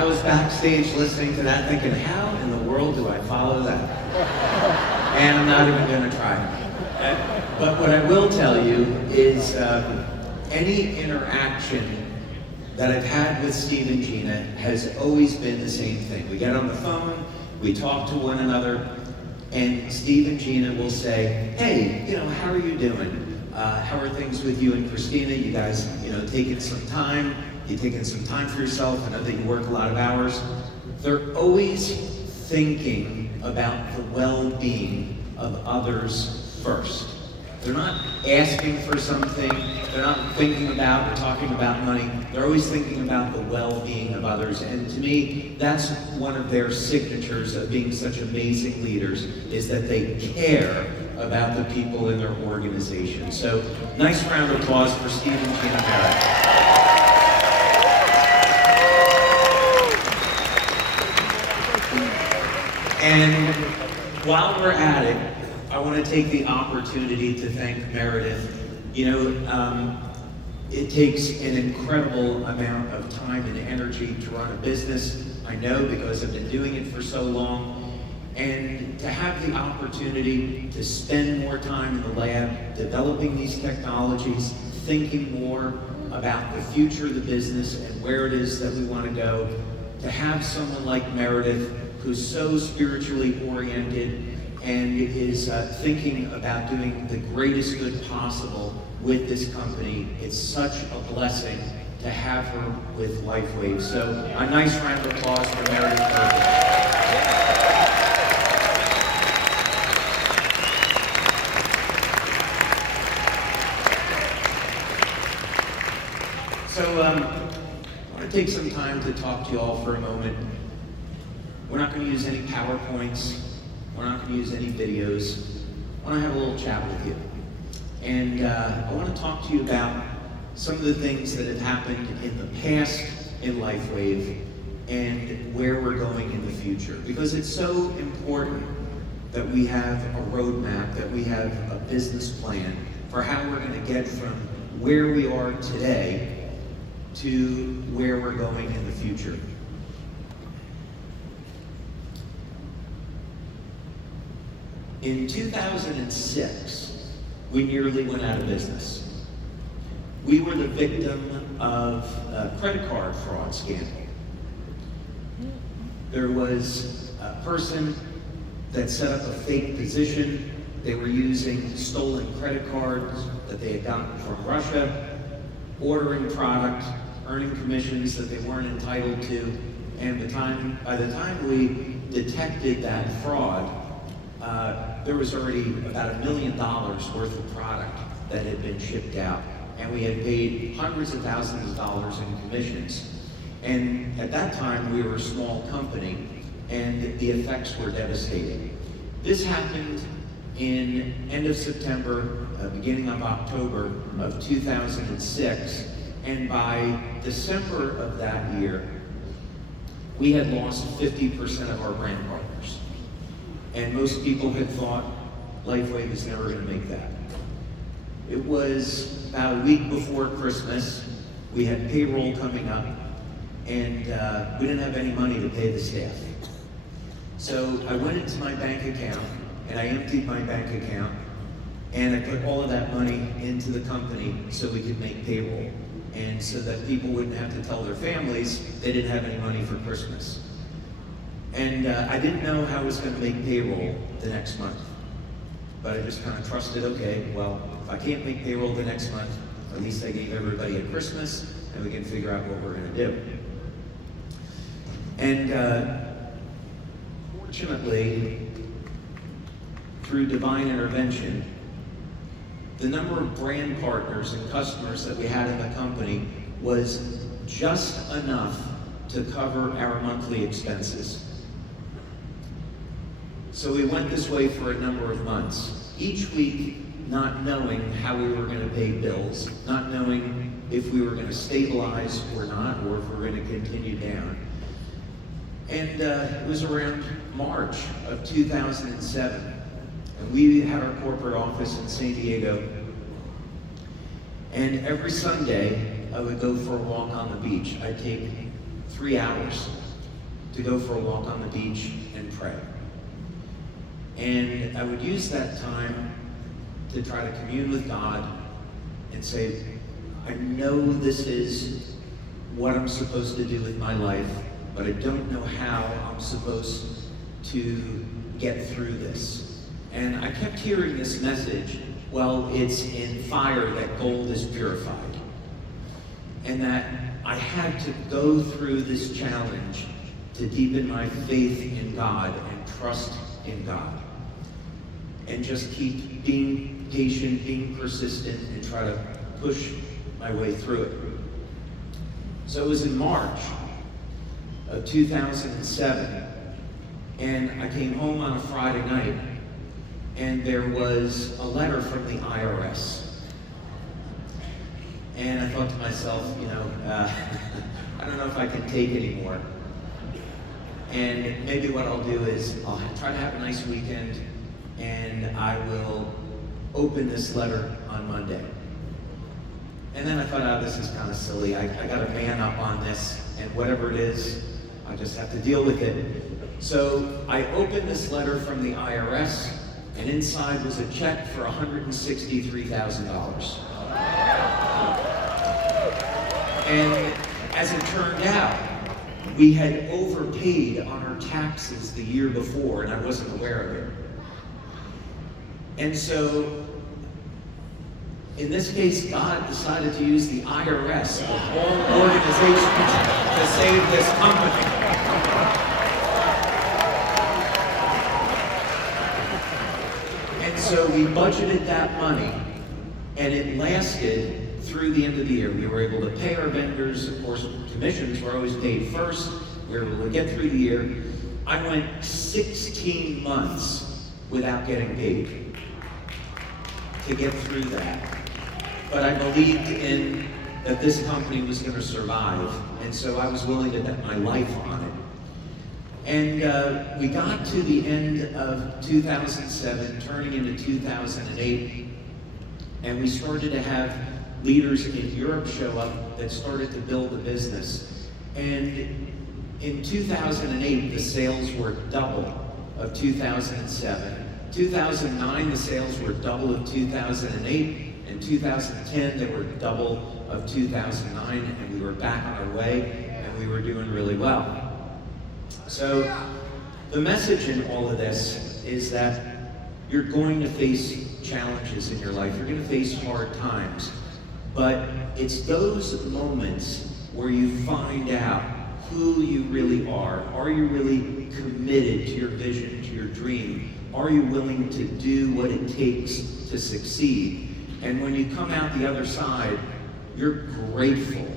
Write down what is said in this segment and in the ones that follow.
I was backstage listening to that thinking, how in the world do I follow that? And I'm not even going to try. But what I will tell you is any interaction that I've had with Steve and Gina has always been the same thing. We get on the phone, we talk to one another, and Steve and Gina will say, hey, how are you doing? How are things with you and Christina? You guys, taking some time? You taking some time for yourself? I know that you work a lot of hours. They're always thinking about the well-being of others first. They're not asking for something. They're not thinking about or talking about money. They're always thinking about the well-being of others. And to me, that's one of their signatures of being such amazing leaders, is that they care about the people in their organization. So, nice round of applause for Steve and Gina Merritt. And while we're at it, I want to take the opportunity to thank Meredith. It takes an incredible amount of time and energy to run a business. I know, because I've been doing it for so long. And to have the opportunity to spend more time in the lab, developing these technologies, thinking more about the future of the business and where it is that we want to go, to have someone like Meredith, who's so spiritually oriented and is thinking about doing the greatest good possible with this company. It's such a blessing to have her with LifeWave. So a nice round of applause for Meredith Berger. So I want to take some time to talk to you all for a moment. We're not going to use any PowerPoints. We're not going to use any videos. I want to have a little chat with you. And I want to talk to you about some of the things that have happened in the past in LifeWave and where we're going in the future. Because it's so important that we have a roadmap, that we have a business plan for how we're going to get from where we are today to where we're going in the future. In 2006, we nearly went out of business. We were the victim of a credit card fraud scandal. There was a person that set up a fake position. They were using stolen credit cards that they had gotten from Russia, ordering product, earning commissions that they weren't entitled to, and by the time we detected that fraud, there was already about $1 million worth of product that had been shipped out, and we had paid hundreds of thousands of dollars in commissions. And at that time, we were a small company, and the effects were devastating. This happened in end of September, beginning of October of 2006, and by December of that year, we had lost 50% of our brand partners. And most people had thought LifeWave is never going to make that. It was about a week before Christmas. We had payroll coming up, and we didn't have any money to pay the staff. So I went into my bank account, and I emptied my bank account, and I put all of that money into the company so we could make payroll, and so that people wouldn't have to tell their families they didn't have any money for Christmas. And I didn't know how I was going to make payroll the next month. But I just kind of trusted, okay, well, if I can't make payroll the next month, at least I gave everybody a Christmas, and we can figure out what we're going to do. And fortunately, through divine intervention, the number of brand partners and customers that we had in the company was just enough to cover our monthly expenses. So we went this way for a number of months, each week not knowing how we were going to pay bills, not knowing if we were going to stabilize or not, or if we were going to continue down. And it was around March of 2007. And we had our corporate office in San Diego. And every Sunday, I would go for a walk on the beach. I'd take 3 hours to go for a walk on the beach and pray. And I would use that time to try to commune with God and say, I know this is what I'm supposed to do with my life, but I don't know how I'm supposed to get through this. And I kept hearing this message, well, it's in fire that gold is purified. And that I had to go through this challenge to deepen my faith in God and trust in God. And just keep being patient, being persistent, and try to push my way through it. So it was in March of 2007, and I came home on a Friday night, and there was a letter from the IRS. And I thought to myself, I don't know if I can take anymore. And maybe what I'll do is I'll try to have a nice weekend, and I will open this letter on Monday. And then I thought, this is kind of silly. I got to man up on this, and whatever it is, I just have to deal with it. So I opened this letter from the IRS, and inside was a check for $163,000. And as it turned out, we had overpaid on our taxes the year before, and I wasn't aware of it. And so, in this case, God decided to use the IRS, of all organizations, to save this company. And so we budgeted that money, and it lasted through the end of the year. We were able to pay our vendors. Of course, commissions were always paid first. We were able to get through the year. I went 16 months without getting paid to get through that. But I believed in that this company was going to survive, and so I was willing to bet my life on it. And we got to the end of 2007, turning into 2008, and we started to have leaders in Europe show up that started to build a business. And in 2008, the sales were double of 2007. 2009, the sales were double of 2008. In 2010, they were double of 2009, and we were back on our way, and we were doing really well. So the message in all of this is that you're going to face challenges in your life. You're going to face hard times. But it's those moments where you find out who you really are. Are you really committed to your vision, to your dream? Are you willing to do what it takes to succeed? And when you come out the other side, you're grateful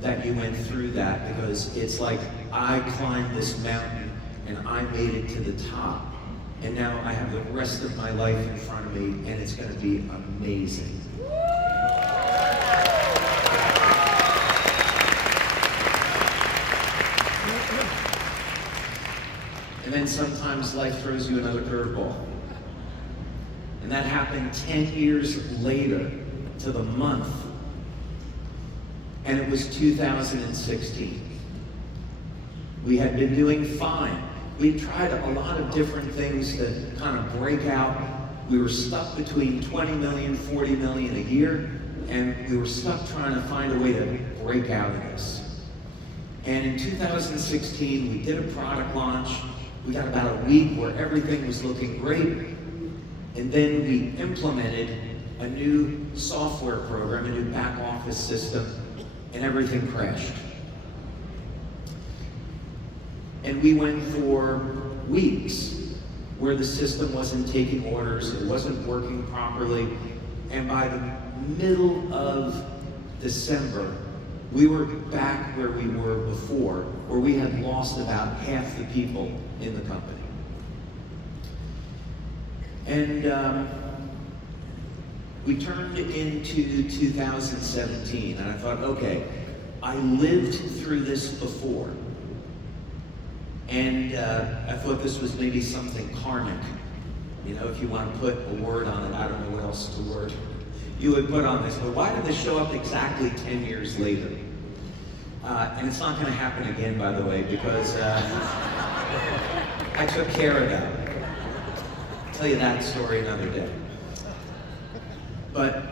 that you went through that, because it's like, I climbed this mountain and I made it to the top. And now I have the rest of my life in front of me, and it's going to be amazing. And then sometimes life throws you another curveball. And that happened 10 years later to the month. And it was 2016. We had been doing fine. We tried a lot of different things to kind of break out. We were stuck between 20 million, 40 million a year, and we were stuck trying to find a way to break out of this. And in 2016, we did a product launch. We got about a week where everything was looking great. And then we implemented a new software program, a new back office system, and everything crashed. And we went for weeks where the system wasn't taking orders, it wasn't working properly, and by the middle of December, we were back where we were before, where we had lost about half the people in the company. And we turned into 2017, and I thought, okay, I lived through this before. And I thought this was maybe something karmic. You know, if you want to put a word on it, I don't know what else to word you would put on this. But why did this show up exactly 10 years later? And it's not going to happen again, by the way, because I took care of that. I'll tell you that story another day. But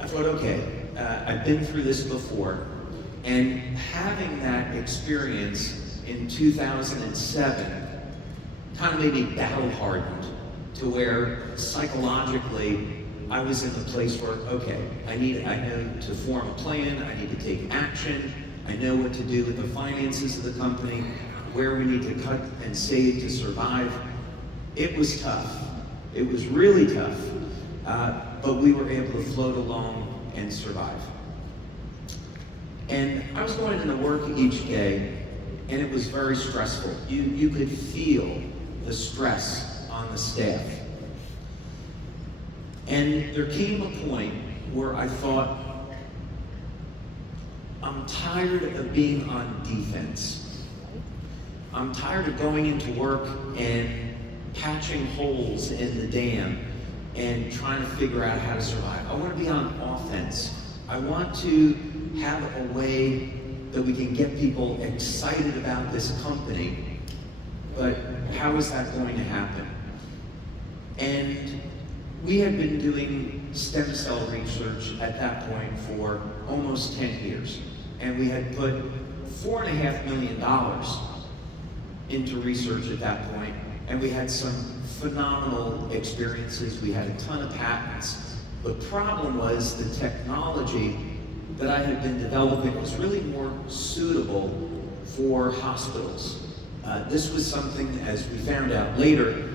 I thought, okay, I've been through this before, and having that experience in 2007 kind of made me battle-hardened to where psychologically I was in the place where, okay, I know to form a plan, I need to take action, I know what to do with the finances of the company, where we need to cut and save to survive. It was tough. It was really tough. But we were able to float along and survive. And I was going into work each day, and it was very stressful. You could feel the stress on the staff. And there came a point where I thought, I'm tired of being on defense. I'm tired of going into work and patching holes in the dam and trying to figure out how to survive. I want to be on offense. I want to have a way that we can get people excited about this company, but how is that going to happen? And we had been doing stem cell research at that point for almost 10 years. And we had put $4.5 million into research at that point, and we had some phenomenal experiences. We had a ton of patents. The problem was the technology that I had been developing was really more suitable for hospitals. This was something, as we found out later,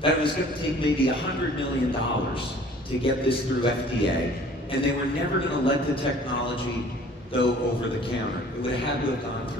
that it was going to take maybe $100 million to get this through FDA, and they were never going to let the technology go over the counter. It would have had to have gone through